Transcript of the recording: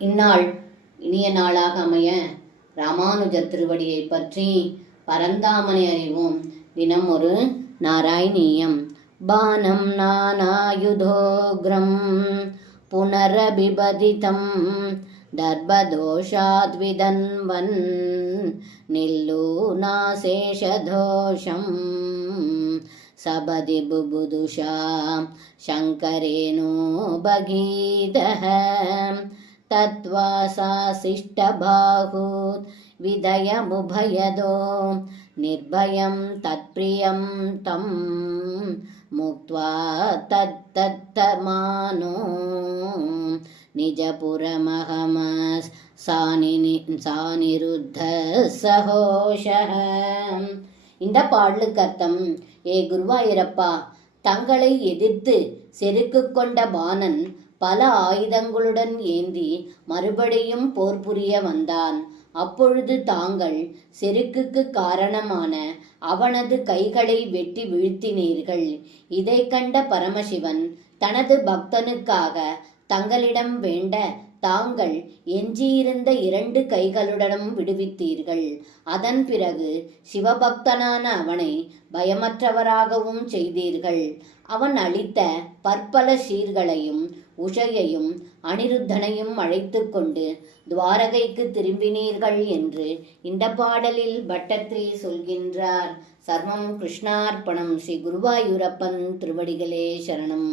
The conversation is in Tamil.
இந்நாள் இனிய நாளாக அமைய ராமானுஜர் திருவடியை பற்றி பரந்தாமனை அறிவோம். தினம் ஒரு நாராயணீயம். பானம் நானாயுதோக்ரம் புனரபிபதிதம் தர்பதோஷாத்விதன்வன் நில்லூநாசேஷதோஷம் சபதி புபுதுஷா சங்கரேனோ பகீதஹ தத்வாசாசிஷ்டபாஹூத் விதயமுபயதோ நிர்பயம் தத்ப்ரியம் தம் முக்த்வா தத்தமானோ நிஜபுரமஹமஸ் சானிருத்த சகோஷஹ. இந்த பாடலுக்கு அர்த்தம்: ஏ குருவாயூரப்பா, தங்களை எதிர்த்து செருக்கு கொண்ட பாணன் பல ஆயுதங்களுடன் ஏந்தி மறுபடியும் போர் புரிய வந்தான். அப்பொழுது தாங்கள் செருக்குக்கு காரணமான அவனது கைகளை வெட்டி வீழ்த்தினீர்கள். இதை கண்ட பரமசிவன் தனது பக்தனுக்காக தங்களிடம் வேண்ட தாங்கள் எஞ்சியிருந்த 2 கைகளுடனும் விடுவித்தீர்கள். அதன் பிறகு சிவபக்தனான அவனை பயமற்றவராகவும் செய்தீர்கள். அவன் அளித்த பற்பல சீர்களையும் உஷையையும் அனிருத்தனையும் அழைத்து கொண்டு துவாரகைக்கு திரும்பினீர்கள் என்று இந்த பாடலில் பட்டத்ரி சொல்கின்றார். சர்வம் கிருஷ்ணார்ப்பணம். ஸ்ரீ குருவாயூரப்பன் திருவடிகளே சரணம்.